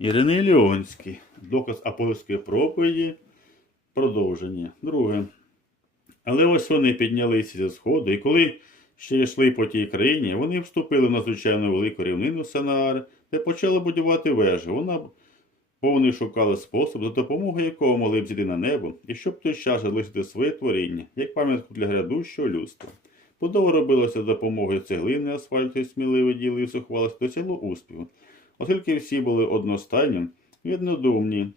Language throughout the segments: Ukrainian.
Іриней Леонський. Доказ апостольської проповіді. Продовження. Друге. Але ось вони піднялися зі сходу, і коли ще йшли по тій країні, вони вступили на звичайно велику рівнину Санаар, де почали будувати вежу. Вона, бо вони шукали спосіб, за допомогою якого могли б зійти на небо, і щоб той час залишити своє творіння, як пам'ятку для грядущого людства. Будова робилася за допомогою цеглини, асфальту і сміливе діло і сухвалося досягло успіху, оскільки всі були одностайні і однодумні.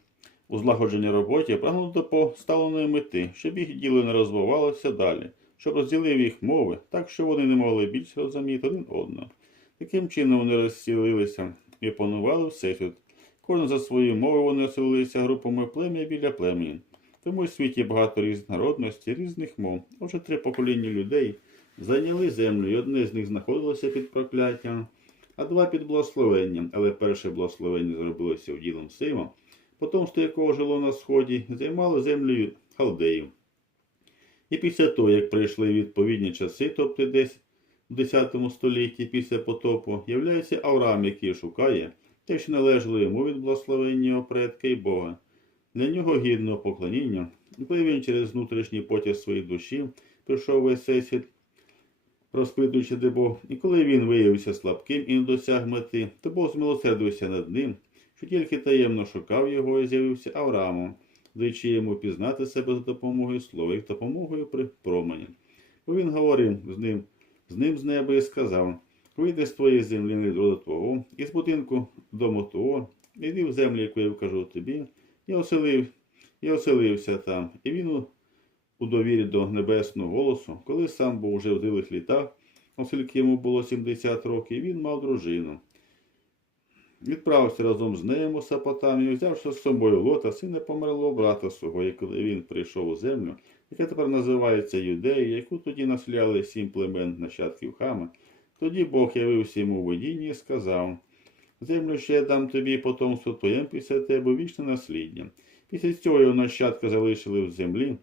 У злагодженій роботі прагнули до поставленої мети, щоб їх діло не розвивалося далі, щоб розділив їх мови, так що вони не могли більше розуміти один одного. Таким чином вони розсілилися і панували всесвіт. Кожен за своєю мовою вони оселилися групами плем'я біля племені. Тому в світі багато різних народностей, різних мов. Уже три покоління людей зайняли землю, і одне з них знаходилося під прокляттям, а два під благословенням. Але перше благословення зробилося уділом Сима, потомство якого жило на сході, займало землю халдеїв. І після того, як прийшли відповідні часи, тобто десь в 10 столітті після потопу, являється Авраам, який шукає те, що належало йому від благословення його предка і Бога. Для нього гідного поклоніння, коли він через внутрішній потяг своєї душі прийшов весь всесвіт, розпитуючи де Бог, і коли він виявився слабким і не досяг мети, то Бог змилосердився над ним, що тільки таємно шукав його і з'явився Авраамом, даючи йому пізнати себе за допомогою слова і допомогою при промені. Бо він говорив з ним, з ним з неба і сказав: Вийди з твоєї землі від роду твого, і з будинку дому твого, іди в землю, яку я вкажу тобі, і оселив, оселився там. І він у, довірі до небесного голосу, коли сам був уже в дилих літах, оскільки йому було 70 років, він мав дружину. Відправився разом з нею у взявши з собою лота, сина померлого брата свого, і коли він прийшов у землю, яка тепер називається Юдеєю, яку тоді населяли сім племен нащадків Хама, тоді Бог явився йому у видінні і сказав: Землю ще дам тобі потомство твоєм після тебе вічне насліддя. Після цього його нащадка залишили в землі,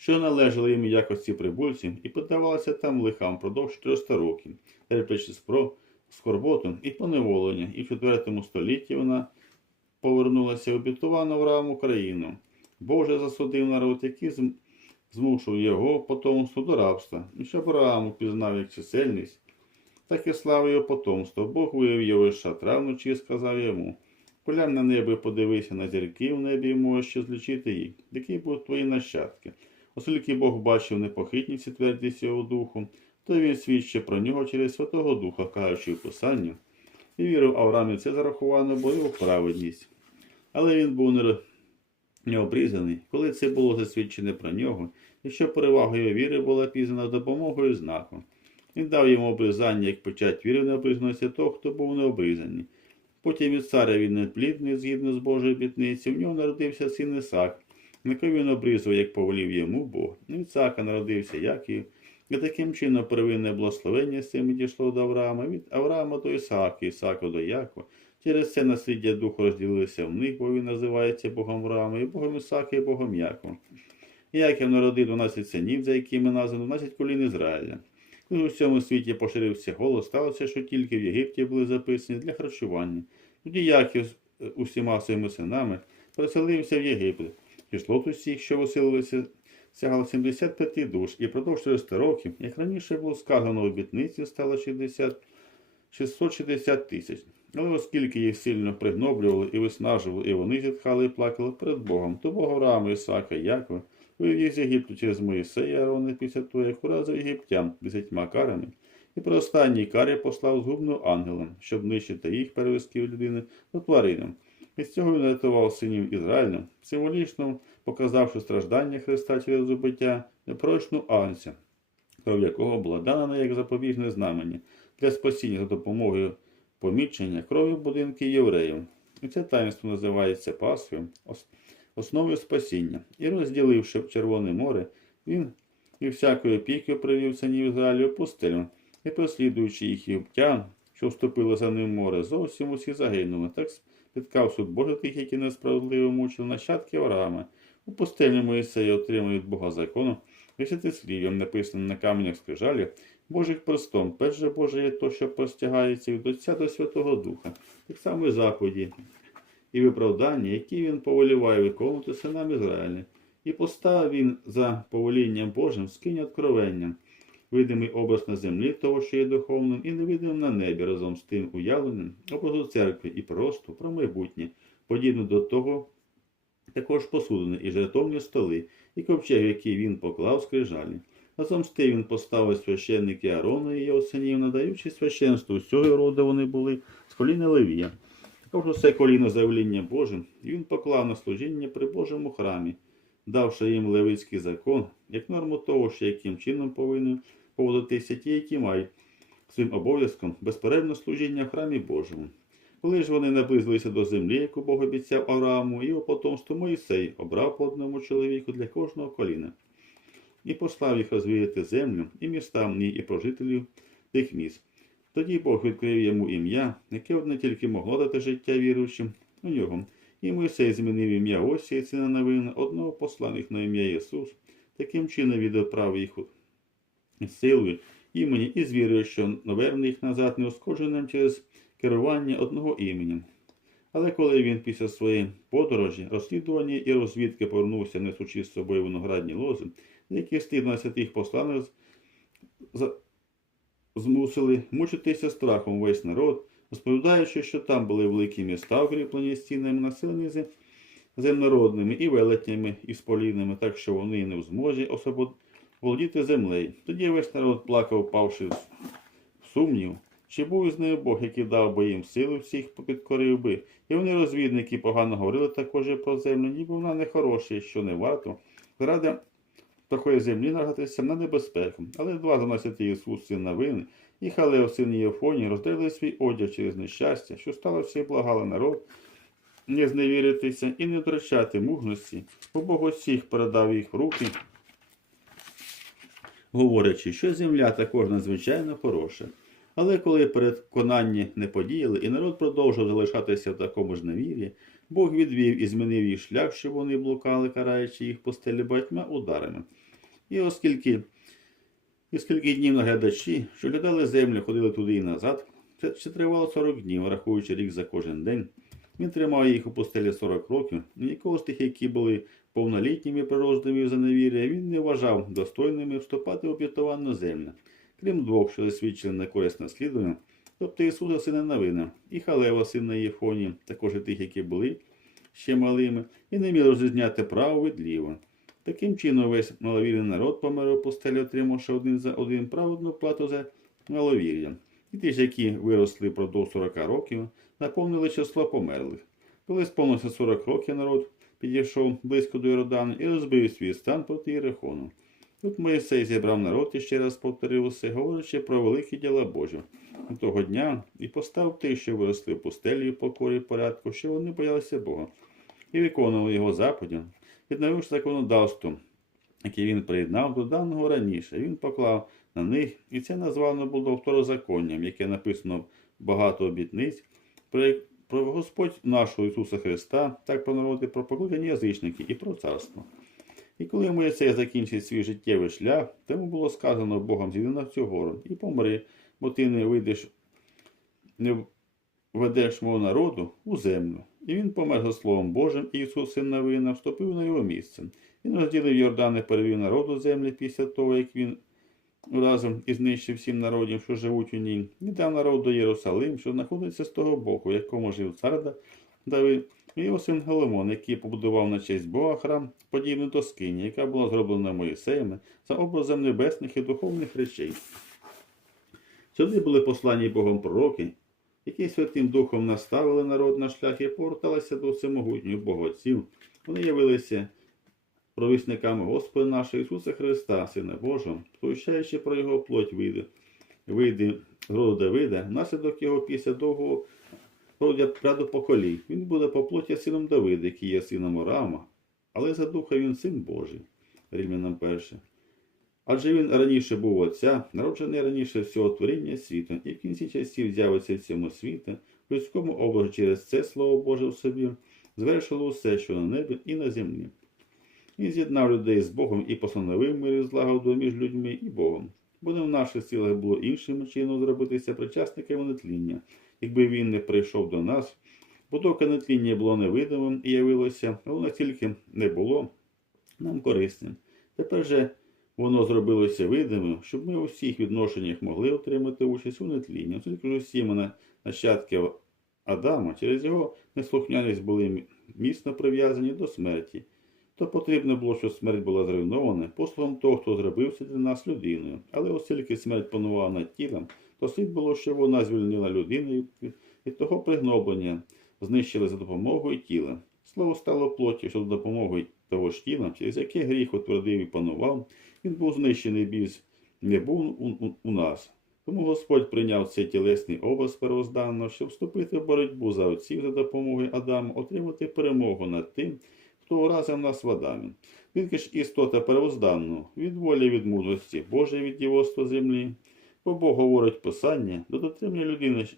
що належали їм якості прибульців, і подавалася там лихам впродовж 400 років, терплячи спро, скорботу і поневолення, і в 4 столітті вона повернулася в обітовану Аврааму країну. Боже засудив народ, який змушував його потомство до рабства, і щоб Авраам пізнав як чисельність, так і славу його потомство. Бог вивів його шатра вночі і сказав йому: Поглянь на небо подивися на зірки в небі і можеш ще злічити їх, які будуть твої нащадки. Оскільки Бог бачив непохитність і твердість його духу, то він свідчив про нього через Святого Духа, кажучи в Писанню, і вірив Авраамі це зараховано було в праведність. Але він був не, обрізаний, коли це було засвідчене про нього, і що перевага його віри була пізнана допомогою знаку. Він дав йому обрізання як печать віри необрізаності того, хто був необрізаний. Потім від царя він неплідний, згідно з Божою обітниці, в ньому народився син Ісак, на якого він обрізав, як повелів йому Бог. Від Ісака народився Яків, і таким чином первинне благословення з цим дійшло до Авраама, від Авраама до Ісаака, Ісака до Якова. Через це насліддя духу розділилися в них, бо він називається Богом Авраама, і Богом Ісака, і Богом Якова. Яків народив 12 синів, за якими названо 12 колін Ізраїля. Коли у всьому світі поширився голос, сталося, що тільки в Єгипті були записані для харчування. Тоді Яків усіма своїми синами переселився в Єгипет. Усіх, що веселилися, сягало 75 душ, і продовж 400 років, як раніше було сказано обітниці, стало 60, 660 тисяч. Але оскільки їх сильно пригноблювали і виснажували, і вони зітхали і плакали перед Богом, то Бог Авраама, Ісака Якова вивів їх з Єгипту через Моїсея Аарона після того, як уразив єгиптян десятьма карами, і при останній карі послав згубну ангелам, щоб нищити їх перевести людини до тваринам. І з цього він рятував синів Ізраїля, символічно показавши страждання Христа через убиття непрочну анця, кров якого була дана як запобіжне знамення для спасіння за допомогою помічення крові будинки євреїв. І це таїнство називається Пасхою, основою спасіння. І розділивши Червоне море, він і всякою опікою привів синів Ізраїлю пустелю, і переслідуючи їх єгиптян, що вступили за ним море, зовсім усі загинули. Так спіткав суд Божий тих, які несправедливо мучили нащадки Авраама. У пустелі Моїсея отримав від Бога закону, слів'ям, написаним на каменях скрижалі, Божих перстом. Перше Боже є то, що простягається від Отця до Святого Духа. Так само і заповіді, і виправдання, які він повеліває виконувати синам Ізраїля. І поставив він за повелінням Божим скинь откровення, видимий образ на землі того, що є духовним, і невидимим на небі разом з тим уявленим образу церкви і просто про майбутнє, подібно до того, також посудини і жертовні столи, і ковчег, який він поклав скрижалі. Разом з тим він поставив священники Аарона і його синів, надаючи священству всього роду вони були з коліна Левія. Також усе коліно завеління Божим, і він поклав на служіння при Божому храмі, давши їм левицький закон, як норму того, що яким чином повинен поводитися ті, які мають своїм обов'язком безперервне служіння в храмі Божому. Коли ж вони наблизилися до землі, яку Бог обіцяв Аврааму, його потомство Моїсей обрав по одному чоловіку для кожного коліна, і послав їх розвіяти землю і міста в ній, і про жителів тих міст. Тоді Бог відкрив йому ім'я, яке одне тільки могло дати життя віруючим у нього. І Мойсей змінив ім'я Осія, сина Навина, одного посланих на ім'я Ісус. Таким чином відоправ їх силою імені і з що наверне їх назад неускодженим через керування одного іменем. Але коли він після своєї подорожі, розслідування і розвідки повернувся, несучи з собою виноградні лози, які 13 посланих за- змусили мучитися страхом весь народ, розповідаючи, що там були великі міста, укріплені стінами, населені зе- земнородними і велетнями, і сполівними, так що вони не в змозі особо володіти землею. Тоді весь народ плакав, павши в сумнів, чи був із нею Бог, який дав би їм сили всіх підкорив би. І вони розвідники погано говорили також про землю, ніби вона не хороша, що не варто. Заради такої землі нагатися на небезпеку. Але два 12 Ісус, син Навини, і Халео, син Єфоній, роздали свій одяг через нещастя, що сталося і благали народ, не зневіритися і не втрачати мужності, бо Бог усіх передав їх в руки, говорячи, що земля також надзвичайно хороша. Але коли переконання не подіяли, і народ продовжував залишатися в такому ж невір'ї, Бог відвів і змінив їх шлях, щоб вони блукали, караючи їх постелі батьма ударами. І оскільки і скільки днів наглядачі, що глядали землю, ходили туди і назад, це ще тривало 40 днів, рахуючи рік за кожен день. Він тримав їх у постелі 40 років, і нікого з тих, які були повнолітніми прирождими за невір'я, він не вважав достойними вступати в обітовану землю, крім двох, що засвідчили на користь наслідування, тобто Ісуса сина Навина, і Халева, сина Єфонії, також і тих, які були ще малими, і не міли розрізняти право від ліва. Таким чином весь маловірний народ помер у постелі, отримавши один за один праведну плату за маловір'я. І ті ж, які виросли впродовж 40 років, наповнили число померлих. Коли сповнився 40 років, народ підійшов близько до Йордану і розбив свій стан проти Єрихону. Тут Моїсей зібрав народ і ще раз повторив усе, говорячи про великі діла Божі. Того дня і постав тих, що виросли в пустелі і покорі порядку, що вони боялися Бога, і виконували його заповіді, відновивши законодавство, яке він приєднав до даного раніше. Він поклав на них, і це названо було второзаконням, яке написано багато обітниць, про, про Господь нашого Ісуса Христа, так про народи, про покликані язичники і про царство. І коли Моїсей закінчить свій життєвий шлях, тому було сказано Богом зійди на цю гору і помри, бо ти не вийдеш, не ведеш мого народу у землю. І він помер за Словом Божим, і Ісус, син Навина, вступив на його місце. Він розділив Йордан і перевів народу землі після того, як він разом і знищив сім народів, що живуть у ній, і дав народ до Єрусалим, що знаходиться з того боку, якому жив цар Да- Давид, і його син Галимон, який побудував на честь Бога храм, подібний до скині, яка була зроблена Моїсеями за образом небесних і духовних речей. Сюди були послані Богом пророки, які Святим Духом наставили народ на шлях і поверталися до всемогутнього Бога Отців. Вони явилися провісниками Господа нашого Ісуса Христа, Сина Божого, сповіщаючи про Його плоть вийде, вийде роду Давида, внаслідок його після довгого ряду поколінь. Він буде по плоті сином Давида, який є сином Орама, але за духа він син Божий. Римлянам перше. Адже він раніше був отця, народжений раніше всього творіння світу, і в кінці часів з'явиться в цьому світі, в людському образі через це Слово Боже в собі, звершило усе, що на небі і на землі. Він з'єднав людей з Богом і постановив мир і злагоду між людьми і Богом. Бо не в наших силах було іншим чином зробитися причасниками нетління, якби він не прийшов до нас Бо доки нетління було невидимим і явилося, воно настільки не було нам корисним. Тепер же воно зробилося видимим, щоб ми у всіх відношеннях могли отримати участь у нетлінні. Оскільки ж усі ми нащадки Адама через його неслухняність були міцно прив'язані до смерті, то потрібно було, щоб смерть була зруйнована послугом того, хто зробився для нас людиною. Але оскільки смерть панувала над тілом, то слід було, щоб вона звільнила людину від- того пригноблення, знищили за допомогою тіла. Слово стало плоттю, що за допомогою того ж тіла, через яке гріх утвердив і панував, він був знищений біз, не був у, у, у нас. Тому Господь прийняв цей тілесний образ первозданно, щоб вступити в боротьбу за отців за допомогою Адама, отримати перемогу над тим, хто уразив нас в Адамі. Він ж істота первозданну, від волі від мудрості, Боже від дівоцтва землі. Бо Бог говорить Писання, до дотримання людини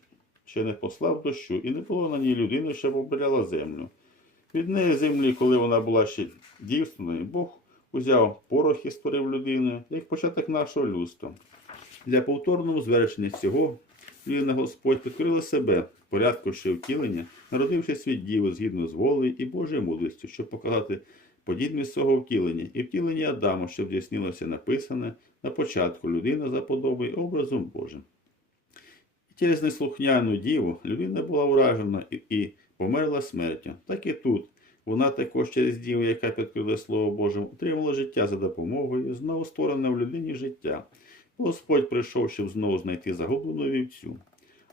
ще не послав дощу, і не було на ній людини, що обробляла землю. Від неї землі, коли вона була ще дівственною, Бог узяв порох і створив людину, як початок нашого людства. Для повторного звершення цього людина Господь підкорила себе в порядку ще втілення, народившись від діви згідно з волею і Божою мудрістю, щоб показати подібність свого втілення, і втілення Адама, щоб здійснилося написане на початку людина за подобою образом Божим. І через неслухняну діву людина була уражена і, і померла смертю. Так і тут. Вона також через діву, яка підкрила Слово Боже, отримала життя за допомогою, знову створене в людині життя. Господь прийшов, щоб знову знайти загублену вівцю.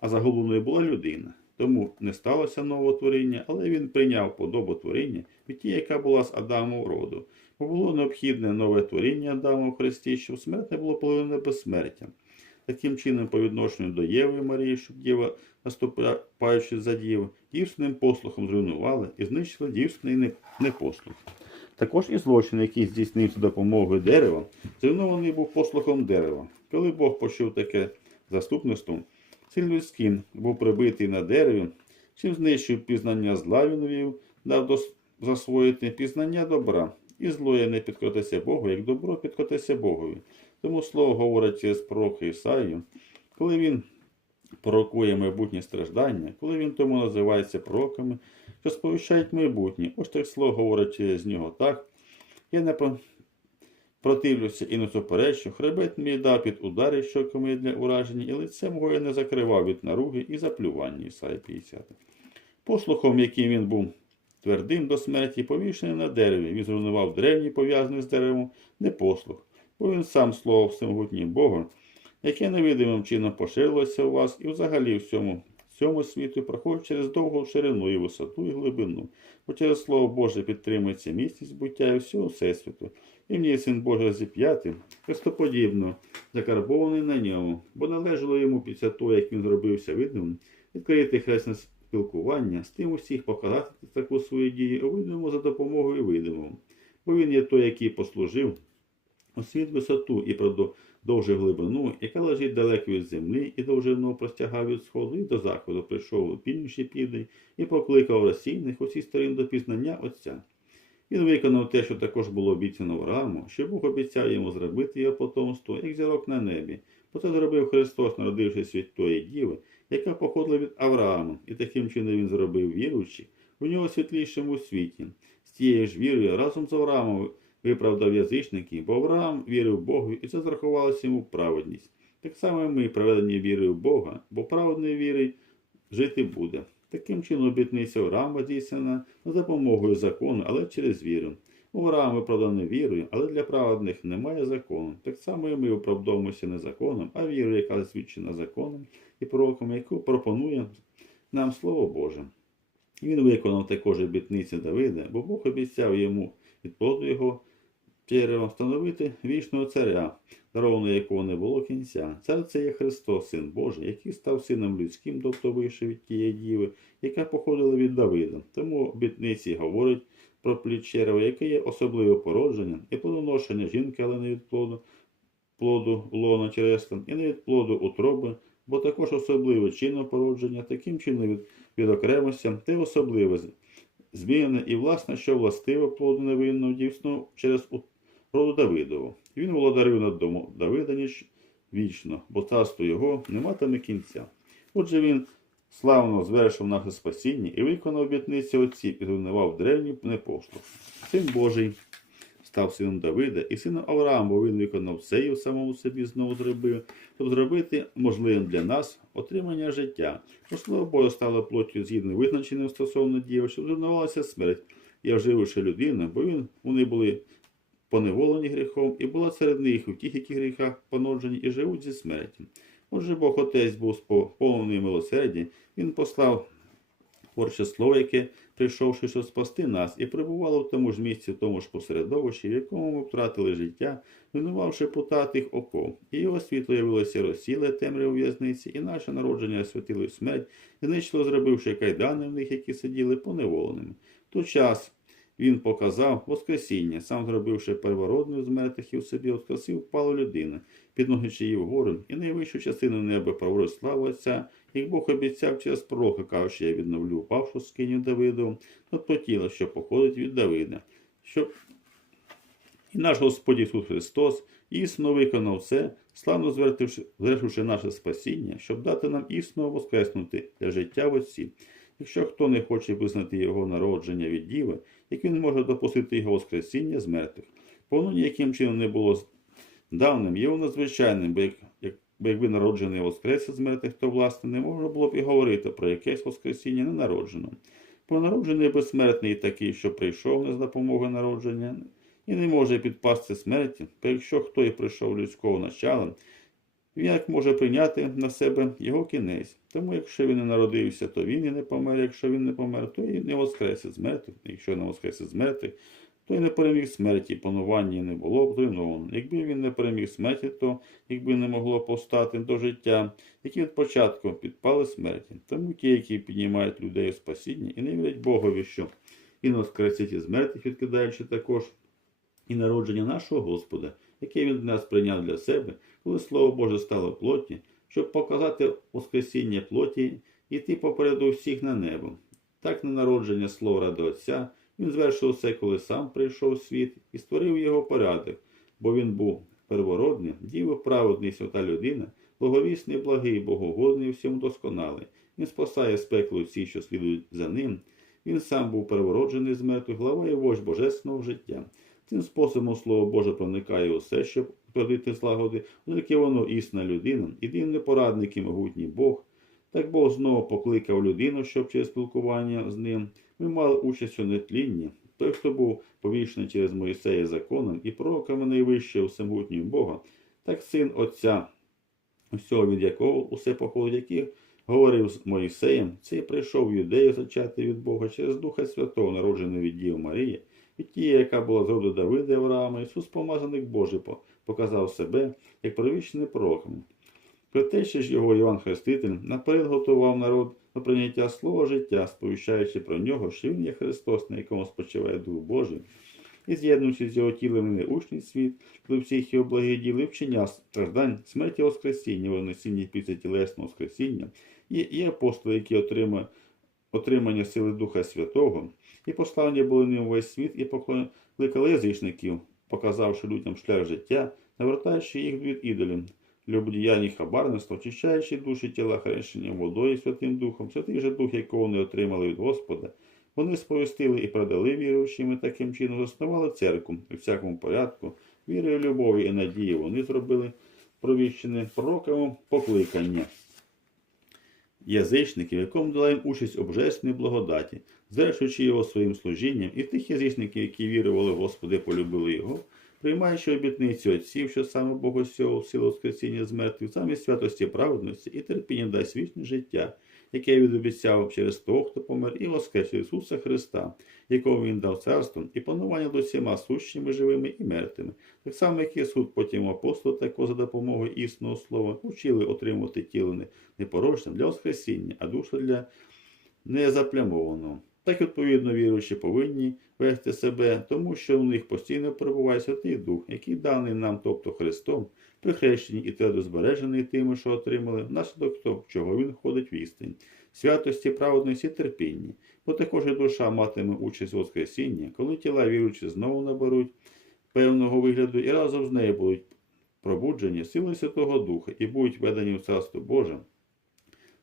А загубленою була людина. Тому не сталося нового творіння, але він прийняв подобу творіння від тієї, яка була з Адаму роду. Бо було необхідне нове творіння Адама в Христі, щоб смерть не було половини безсмертя. Таким чином, по відношенню до Єви Марії, щоб Діва, наступаючи за Діву, дівственним послухом зруйнували і знищили дівственний непослух. Також і злочин, який здійснився допомогою дерева, зруйнований був послухом дерева. Коли Бог почув таке заступництво, син людський був прибитий на дереві, чим знищив пізнання зла він вів, дав засвоїти пізнання добра, і злоє не підкотися Богу, як добро підкотися Богові. Тому слово говорить через пророка Ісаїю, коли він пророкує майбутнє страждання, коли він тому називається пророками, що сповіщають майбутнє. Ось так слово говорить через нього так. Я не про- противлюся і не суперечу, хребет мій дав під удари щоками для ураження, і лице мого я не закривав від наруги і заплювання. Ісая 50. Послухом, яким він був твердим до смерті, повішений на дереві, він зруйнував древній пов'язаний з деревом, не послух, бо він сам слово всемогутнім Богом, яке невидимим чином поширилося у вас і взагалі всьому цьому світу проходить через довгу ширину і висоту і глибину, бо через Слово Боже підтримується місність буття і всього Всесвіту. І мені син Божий розіп'ятий, хрестоподібно, закарбований на ньому, бо належало йому після того, як він зробився видним, відкрити хресне спілкування, з тим усіх показати таку свою дію видимому за допомогою видимому. Бо він є той, який послужив у світ висоту і продовжив глибину, яка лежить далеко від землі, і довжину простягав від сходу і до заходу, прийшов у північ і південь і покликав розсійних усіх сторін до пізнання Отця. Він виконав те, що також було обіцяно Аврааму, що Бог обіцяв йому зробити його потомство, як зірок на небі. Бо це зробив Христос, народившись від тої діви, яка походила від Авраама, і таким чином він зробив віруючих у нього світлішим у світі. З тією ж вірою разом з Авраамом виправдав язичників, бо Авраам вірив Богу, і це зрахувалося йому праведність. Так само ми проведені вірою в Бога, бо праведною вірою жити буде. Таким чином обітниця Авраама здійснена за допомогою закону, але через віру. Авраам виправданий вірою, але для праведних немає закону. Так само і ми оправдовуємося не законом, а вірою, яка засвідчена законом і пророком, яку пропонує нам Слово Боже. Він виконав також обітниці Давида, бо Бог обіцяв йому від його черева встановити вічного царя, даровано якого не було кінця. Цар це є Христос, Син Божий, який став сином людським, тобто вийшов від тієї діви, яка походила від Давида. Тому обітниці говорять про плід черева, яке є особливе породження і плодоношення жінки, але не від плоду, плоду лона череста, і не від плоду утроби, бо також особливе чинне породження, таким чином від, відокремося, те особливе змінене і власне, що властиве плоду невинного дійсно через у- роду Давидову. І він володарив над домом Давида ніч вічно, бо царство його не матиме кінця. Отже, він славно звершив наше спасіння і виконав обітниці отців і зруйнував древній непослух. Син Божий став сином Давида і сином Авраама, бо він виконав все і в самому собі знову зробив, щоб зробити можливим для нас отримання життя. Бо слово Боже стало плоттю згідно визначеним стосовно діви, щоб зруйнувалася смерть, і ожививши людину, бо він, вони були поневолені гріхом, і була серед них у тих, які гріхах поноджені, і живуть зі смерті. Отже, Бог Отець був сповнений милосердя, Він послав творче слово, яке, прийшовши, щоб спасти нас, і перебувало в тому ж місці, в тому ж посередовищі, в якому ми втратили життя, минувавши путатих оков. І його світло явилося розсіле темряву в'язниці, і наше народження освятили в смерть, знищило, зробивши кайдани в них, які сиділи поневоленими. В той час він показав Воскресіння, сам зробивши первородною з мертвих і в собі воскресив палу людини, підносячи її вгору, і найвищу частину неба праворуч славу Отця, як Бог обіцяв через пророка, кажучи, я відновлю упавшу скиню Давиду, тобто тіло, що походить від Давида. Щоб і наш Господь Ісус Христос існо виконав це, славно звершивши наше спасіння, щоб дати нам існо воскреснути для життя в Отці. Якщо хто не хоче визнати його народження від Діви, як він може допустити його воскресіння з мертвих? Воно ніяким чином не було давним, є воно звичайним, бо, як, як, якби народжений воскрес з мертвих, то власне не можна було б і говорити про якесь воскресіння ненародженого. Бо народжений безсмертний такий, що прийшов не з допомоги народження, і не може підпасти смерті, бо якщо хто і прийшов людського начала, як може прийняти на себе його кінець. Тому якщо він не народився, то він і не помер. Якщо він не помер, то і не воскрес із мертвих. Якщо не воскрес із мертвих, то й не переміг смерті, панування не було б зруйновано. Якби він не переміг смерті, то якби не могло повстати до життя, які від початку підпали смерті. Тому ті, які піднімають людей у спасіння і не вірять Богові, що він воскресить із мертвих, відкидаючи також і народження нашого Господа, яке він нас прийняв для себе, коли Слово Боже стало плоті, щоб показати Воскресіння плоті і йти попереду всіх на небо. Так на народження Слова ради Отця він звершив все, коли сам прийшов у світ і створив його порядок, бо він був первородний, діво праведний свята людина, благовісний, благий, богогодний, всьому досконалий. Він спасає з пеклу всі, що слідують за ним. Він сам був перевороджений з мертвих, глава і вождь божественного життя. Цим способом Слово Боже проникає у все, щоб твердити злагоди, оскільки воно існа людина, єдиний порадник і могутній Бог. Так Бог знову покликав людину, щоб через спілкування з ним ми мали участь у нетлінні. Той, хто був повішений через Моїсея законом і пророками найвищого всемогутнього Бога, так син Отця, усього від якого усе походить, який говорив з Моїсеєм, цей прийшов юдею зачати від Бога через Духа Святого, народжений від Діви Марії, і тієї, яка була з роду Давида Авраама, Ісус, помазаник Божий, показав себе як провічений пророком. Притечі ж його Іван Хреститель наперед готував народ до прийняття слова життя, сповіщаючи про нього, що він є Христос, на якому спочиває Дух Божий, і з'єднуючи з його тілом і учний світ, до всіх його благих діл вчення страждань, смерті Воскресіння, винесіння після тілесного Воскресіння, і, і апостоли, які отримали отримання сили Духа Святого, і послання були ним весь світ, і покликали язичників, показавши людям шлях життя, навертаючи їх від ідолів, любодіяння хабарництва, очищаючи душі тіла хрещенням водою і Святим Духом, святий же Дух, якого вони отримали від Господа, вони сповістили і продали віруючим, і таким чином заснували церкву. У всякому порядку, вірою, любові і надії вони зробили провіщене пророками покликання язичників, якому дала участь у божественній благодаті, зрешуючи його своїм служінням, і тих язичників, які вірували в Господи, полюбили його, приймаючи обітницю отців, що саме Бог сього в силу Воскресіння з мертвих, саме святості праведності і терпіння дасть вічне життя, яке він обіцяв через того, хто помер, і воскрес Ісуса Христа, якому Він дав царство і панування до всіма сущими, живими і мертвими. Так само, як і суд потім апостол, також за допомогою існого слова, учили отримувати тіло не- непорочним для Воскресіння, а душу для незаплямованого. Так, відповідно, віруючі повинні вести себе, тому що в них постійно перебуває Святий Дух, який даний нам, тобто Христом, при хрещенні і твердо збережений тими, що отримали, внаслідок того, чого він входить в істин, святості, праведності терпінні. Бо також і душа матиме участь у Воскресінні, коли тіла віруючі знову наберуть певного вигляду і разом з нею будуть пробуджені сили Святого Духа і будуть введені в Царство Боже.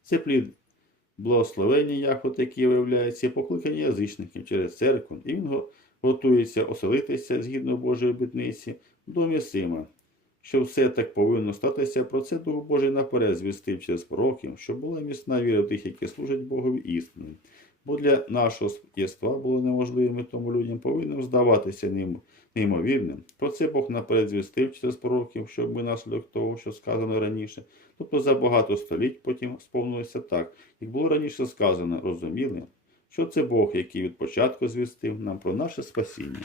Це плід Благословення Яхот, які виявляються, покликані язичників через церкву, і він готується оселитися згідно Божої обітниці в домі Сима. Що все так повинно статися, про це Дух Божий наперед звістив через пророків, щоб була міцна віра тих, які служать Богові істиною. Бо для нашого єства було неможливим, тому людям повинним здаватися ним, неймовірним. Про це Бог наперед звістив через пророків, щоб ми наслідок того, що сказано раніше. Тобто за багато століть потім сповнилося так, як було раніше сказано, розуміли, що це Бог, який від початку звістив нам про наше спасіння.